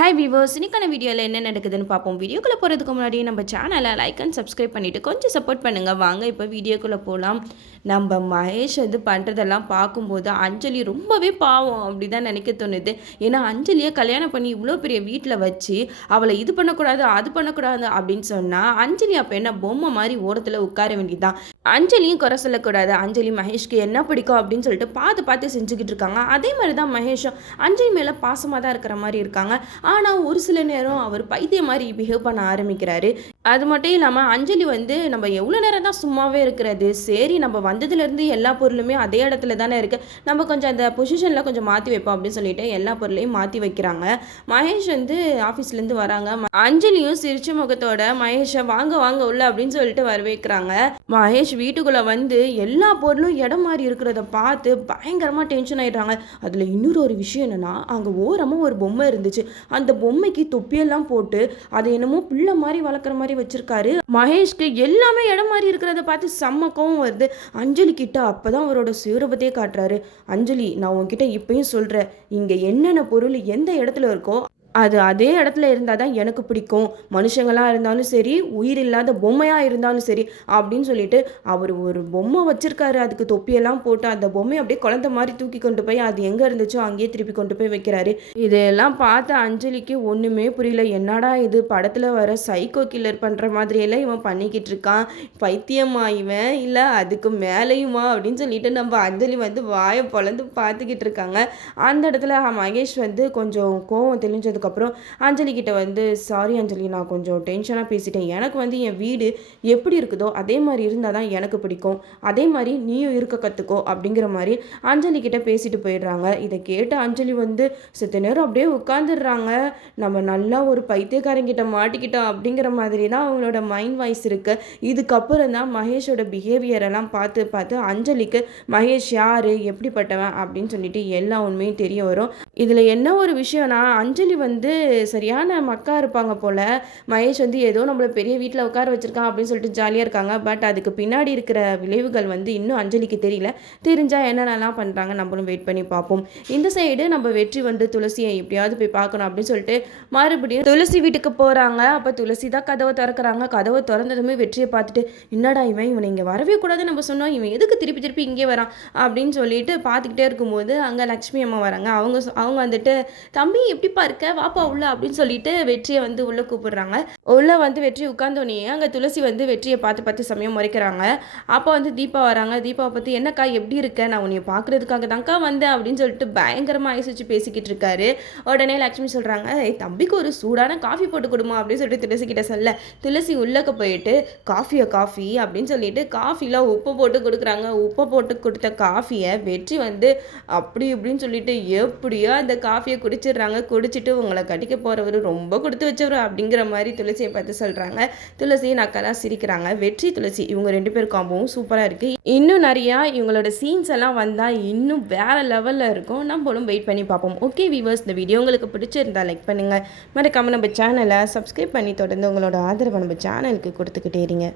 Hi viewers, இன்னைக்கான வீடியோவில் என்ன நடக்குதுன்னு பார்ப்போம். வீடியோக்குள்ளே போகிறதுக்கு முன்னாடி நம்ம சேனலை லைக் அண்ட் சப்ஸ்கிரைப் பண்ணிவிட்டு கொஞ்சம் சப்போர்ட் பண்ணுங்கள். வாங்க இப்போ வீடியோக்குள்ளே போகலாம். நம்ம மகேஷ் பண்ணுறதெல்லாம் பார்க்கும்போது அஞ்சலி ரொம்பவே பாவம் அப்படி தான் நினைக்க தோணுது. ஏன்னா அஞ்சலியை கல்யாணம் பண்ணி இவ்வளோ பெரிய வீட்டில் வச்சு அவளை இது பண்ணக்கூடாது அது பண்ணக்கூடாது அப்படின்னு சொன்னால் அஞ்சலி அப்போ என்ன பொம்மை மாதிரி ஓரத்தில் உட்கார வேண்டியதுதான். அஞ்சலியும் குறை சொல்லக்கூடாது. அஞ்சலி மகேஷ்க்கு என்ன பிடிக்கும் அப்படின்னு சொல்லிட்டு பார்த்து பார்த்து செஞ்சுக்கிட்டு இருக்காங்க. அதே மாதிரி தான் மகேஷும் அஞ்சலி மேலே பாசமாக தான் இருக்கிற மாதிரி இருக்காங்க. ஆனால் ஒரு சில நேரம் அவர் பைத்தியம் மாதிரி பிஹேவ் பண்ண ஆரம்பிக்கிறாரு. அது மட்டும் இல்லாமல் அஞ்சலி நம்ம எவ்வளோ நேரம் தான் சும்மாவே இருக்கிறது, சரி நம்ம வந்ததுலேருந்து எல்லா பொருளுமே அதே இடத்துல தானே இருக்குது, நம்ம கொஞ்சம் அந்த பொசிஷனில் கொஞ்சம் மாற்றி வைப்போம் அப்படின்னு சொல்லிட்டு எல்லா பொருளையும் மாற்றி வைக்கிறாங்க. மகேஷ் ஆஃபீஸ்லேருந்து வராங்க. அஞ்சலியும் சிரிச்ச முகத்தோட மகேஷை வாங்க வாங்க உள்ள அப்படின்னு சொல்லிட்டு வரவேற்கிறாங்க. மகேஷ் வீட்டுக்குள்ளே எல்லா பொருளும் இடம் மாதிரி இருக்கிறத பார்த்து பயங்கரமாக டென்ஷன் ஆகிடுறாங்க. அதில் இன்னொரு ஒரு விஷயம் என்னென்னா, அங்கே ஓரமாக ஒரு பொம்மை இருந்துச்சு. அந்த பொம்மைக்கு தொப்பியெல்லாம் போட்டு அதை என்னமோ பிள்ளை மாதிரி வளர்க்குற மாதிரி வச்சிருக்காரு. மகேஷ்க்கு எல்லாமே இடம் மாதிரி இருக்கிறத பார்த்து செம்ம கோவம் வருது. அஞ்சலி கிட்ட அப்பதான் அவரோட சுயரூபத்தையே காட்டுறாரு. அஞ்சலி, நான் உன்கிட்ட இப்பயும் சொல்றேன், இங்க என்னென்ன பொருள் எந்த இடத்துல இருக்கோ அது அதே இடத்துல இருந்தால் தான் எனக்கு பிடிக்கும். மனுஷங்களாக இருந்தாலும் சரி, உயிர் இல்லாத பொம்மையாக இருந்தாலும் சரி அப்படின்னு சொல்லிட்டு அவர் ஒரு பொம்மை வச்சுருக்காரு. அதுக்கு தொப்பியெல்லாம் போட்டு அந்த பொம்மையை அப்படியே குழந்த மாதிரி தூக்கி கொண்டு போய் அது எங்கே இருந்துச்சோ அங்கேயே திருப்பி கொண்டு போய் வைக்கிறாரு. இதெல்லாம் பார்த்த அஞ்சலிக்கு ஒன்றுமே புரியல. என்னடா இது, படத்தில் வர சைக்கோ கில்லர் பண்ணுற மாதிரியெல்லாம் இவன் பண்ணிக்கிட்டு இருக்கான், பைத்தியமா இவன் இல்லை அதுக்கு மேலேயுமா அப்படின்னு சொல்லிட்டு நம்ம அஞ்சலி வாயை பொழந்து பார்த்துக்கிட்டு இருக்காங்க. அந்த இடத்துல மகேஷ் கொஞ்சம் கோவம் தெளிஞ்சது அதுக்கப்புறம் அஞ்சலி கிட்ட சாரி அஞ்சலி, நான் கொஞ்சம் டென்ஷனாக பேசிட்டேன். எனக்கு என் வீடு எப்படி இருக்குதோ அதே மாதிரி இருந்தால் தான் எனக்கு பிடிக்கும், அதே மாதிரி நீயும் இருக்க கற்றுக்கோ அப்படிங்கிற மாதிரி அஞ்சலி கிட்ட பேசிட்டு போயிடுறாங்க. இதை கேட்டு அஞ்சலி சித்த நேரம் அப்படியே உட்காந்துடுறாங்க. நம்ம நல்லா ஒரு பைத்தியக்காரங்கிட்ட மாட்டிக்கிட்டோம் அப்படிங்கிற மாதிரி தான் அவங்களோட மைண்ட் வாய்ஸ் இருக்கு. இதுக்கப்புறம் தான் மகேஷோட பிஹேவியர் எல்லாம் பார்த்து பார்த்து அஞ்சலிக்கு மகேஷ் யார், எப்படிப்பட்டவன் அப்படின்னு சொல்லிட்டு எல்லா உண்மையும் தெரிய வரும். இதில் என்ன ஒரு விஷயம்னா, அஞ்சலி சரியான மக்கா இருப்பாங்க போல. மகேஷ் ஏதோ நம்மளை பெரிய வீட்டில் உட்கார வச்சிருக்கான் அப்படின்னு சொல்லிட்டு ஜாலியாக இருக்காங்க. பட் அதுக்கு பின்னாடி இருக்கிற விளைவுகள் இன்னும் அஞ்சலிக்கு தெரியல. தெரிஞ்சால் என்னென்னலாம் பண்ணுறாங்க நம்மளும் வெயிட் பண்ணி பார்ப்போம். இந்த சைடு நம்ம வெற்றி துளசியை எப்படியாவது போய் பார்க்கணும் அப்படின்னு சொல்லிட்டு மறுபடியும் துளசி வீட்டுக்கு போகிறாங்க. அப்போ துளசி தான் கதவை திறக்கிறாங்க. கதவை திறந்ததுமே வெற்றியை பார்த்துட்டு, என்னடா இவனை இங்கே வரவே கூடாது நம்ம சொன்னோம், இவன் எதுக்கு திருப்பி திருப்பி இங்கே வரான் அப்படின்னு சொல்லிட்டு பார்த்துக்கிட்டே இருக்கும்போது அங்கே லக்ஷ்மி அம்மா வராங்க. அவங்க தம்பி எப்படிப்பா இருக்க, வாப்பா உள்ள அப்படின்னு சொல்லிட்டு வெற்றியை உள்ள கூப்பிடுறாங்க. உள்ள வெற்றி உட்கார்ந்தோடனே அங்கே துளசி வெற்றியை பார்த்து பார்த்து சமயம் முறைக்கிறாங்க. அப்போ தீபா வராங்க. தீபாவை பற்றி, என்னக்கா எப்படி இருக்க, நான் உன்னைய பார்க்கறதுக்காக தான்க்கா வந்தேன் அப்படின்னு சொல்லிட்டு பயங்கரமாக ஐஸ் வச்சு பேசிக்கிட்டு இருக்காரு. உடனே லக்ஷ்மி சொல்கிறாங்க, தம்பிக்கு ஒரு சூடான காஃபி போட்டு கொடுமா அப்படின்னு சொல்லிட்டு துளசி கிட்ட சொல்ல, துளசி உள்ளக்க போயிட்டு காஃபி அப்படின்னு சொல்லிட்டு காஃபியில் உப்பு போட்டு கொடுக்குறாங்க. உப்பு போட்டு கொடுத்த காஃபியை வெற்றி அப்படி இப்படின்னு சொல்லிட்டு எப்படியோ அந்த காஃபியை குடிச்சிடுறாங்க. குடிச்சிட்டு உங்களை கட்டிக்க போகிறவர் ரொம்ப கொடுத்து வச்சவர் அப்படிங்கிற மாதிரி துளசியை பார்த்து சொல்கிறாங்க. துளசி நக்கலாக சிரிக்கிறாங்க. வெற்றி துளசி இவங்க 2 பேர் காம்போவும் சூப்பராக இருக்குது. இன்னும் நிறையா இவங்களோட சீன்ஸ் எல்லாம் வந்தால் இன்னும் வேறு லெவலில் இருக்கும். நம்மளும் வெயிட் பண்ணி பார்ப்போம். ஓகே வீவர்ஸ், இந்த வீடியோ உங்களுக்கு பிடிச்சிருந்தா லைக் பண்ணுங்கள். மறக்காமல் நம்ம சேனலை சப்ஸ்கிரைப் பண்ணி தொடர்ந்து உங்களோட ஆதரவை நம்ம சேனலுக்கு கொடுத்துக்கிட்டே இருங்க.